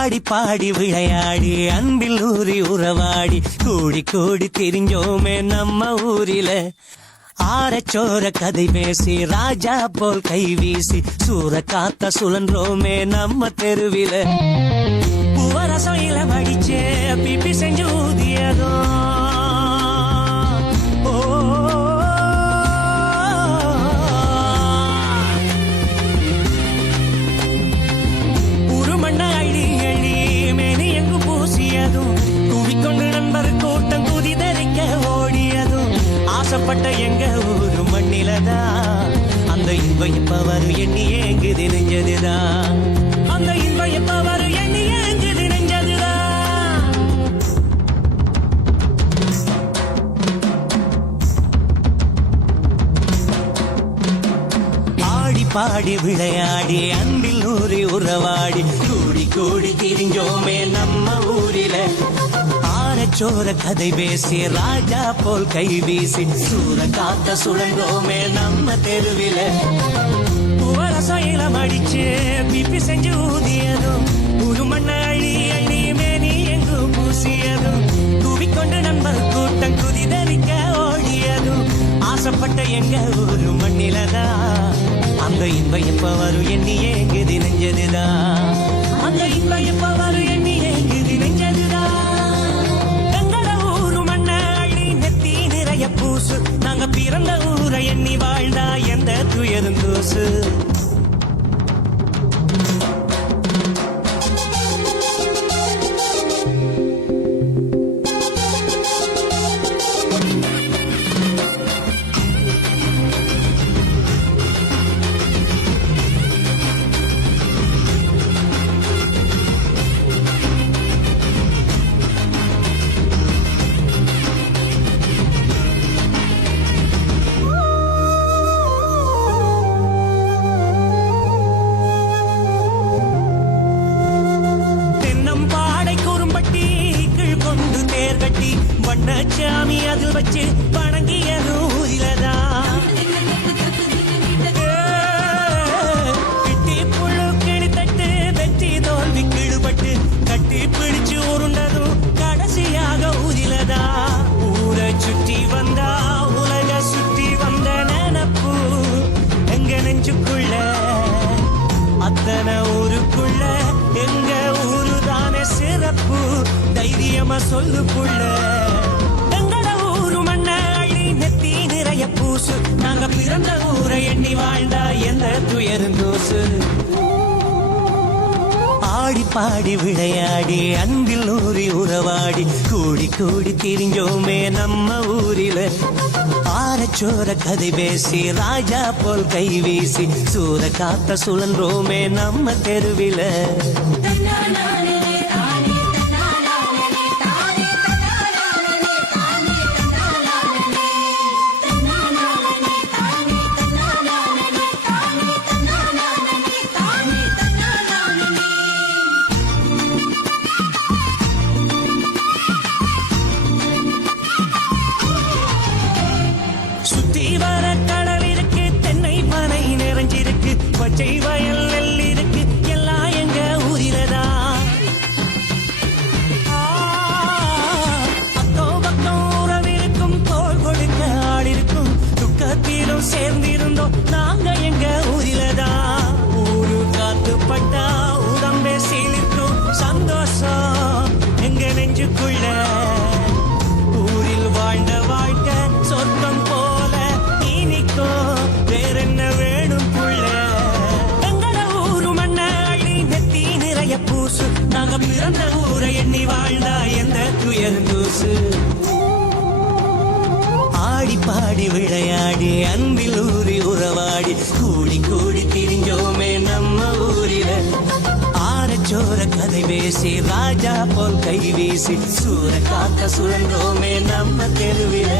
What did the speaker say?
ஆடி பாடி விளையாடி அன்பில் ஊறி உறவாடி கூடி கூடி திரிஞ்சோமே நம்ம ஊரில ஆரச்சோர கதை பேசி ராஜா போல் கை வீசி சூற காத்த சுழன்றோமே நம்ம தெருவில பூவரசம் இல வடிச்சே பிப்பி செஞ்சு ஊதியதோ ஆசைப்பட்ட எங்க ஊரு மண்ணிலதான் அந்த இன்பம் எப்ப வரும் எண்ணி ஏங்குது நெஞ்சதுதான் அந்த இன்பம் எப்ப வரும் எண்ணி ஏங்குது நெஞ்சதுதான் ஆடி பாடி விளையாடி அன்பில் ஊறி உறவாடி கூடி கூடி திரிஞ்சோமே நம்ம ஊரில சோர கதை பேசி ராஜா போல் கை வீசி சூற காத்த சுழன்றோமே நம்ம தெருவில பூவரசையில மடிச்சு பிப்பி செஞ்சு ஊதியதும் ஒரு மண்ண அழி அழி மேனி எங்கு பூசியதும் தூவிக்கொண்டு நண்பர் கூட்டம் குதிதறிக்க ஓடியதும் ஆசைப்பட்ட எங்க ஒரு மண்ணிலதான் அந்த இன்பம் எப்ப வரும் எண்ணி ஏங்குது நெஞ்சதுதான் அந்த இன்பம் எப்ப வரும் எண்ணி ஏங்குது நெஞ்சதுதான் பூசு நாங்க பிறந்த ஊரை எண்ணி வாழ்ந்தா எந்த துயரும் தூசு சாமி அதில் வச்சு வணங்கியது ஊரிலதான் கிட்டி புழு கிழித்தட்டு வெற்றி தோல்வி கிழுபட்டு கட்டி பிடிச்சு உருண்டதும் கடைசியாக ஊரிலதான் ஊரை சுற்றி வந்தா உலக சுற்றி வந்த நினப்பு எங்க நெஞ்சுக்குள்ள அத்தனை ஊருக்குள்ள எங்க ஊருதானே சிறப்பு தைரியமா சொல்லுக்குள்ள பூசு நாங்க பிறந்த ஊரை எண்ணி வாழ்ந்தா எந்த துயரும் தூசு ஆடி பாடி விளையாடி அன்பில் ஊறி உறவாடி கூடி கூடி திரிஞ்சோமே நம்ம ஊரில ஆரச்சோர கதை பேசி ராஜா போல் கை வீசி சூற காத்த சுழன்றோமே நம்ம தெருவில பச்சை வயல் நெல் இருக்கு எல்லாம் எங்க ஊரிலதான் அக்கம் பக்கம் உறவிருக்கும் தோல் கொடுக்க ஆள் இருக்கும் துக்கத்திலும் சேர்ந்திருந்தோம் நாங்க எங்க ஊரிலதான் ஊரு காத்துப்பட்டா உடம்பே சீலிருக்கும் சந்தோஷம் எங்க நெஞ்சுக்குள்ள ஊரில் வாழ்ந்த வாழ்க்கை சொர்க்கம் போல இனிக்கும் வேறென்ன வேணும் புள்ள பூசு நாங்க பிறந்த ஊரை எண்ணி வாழ்ந்தா எந்த துயரும் தூசு ஆடி பாடி விளையாடி அன்பில் ஊறி உறவாடி கூடி கூடி திரிஞ்சோமே நம்ம ஊரில ஆரச்சோர கதை பேசி ராஜா போல் கை வீசி சூற காத்த சுழன்றோமே நம்ம தெருவில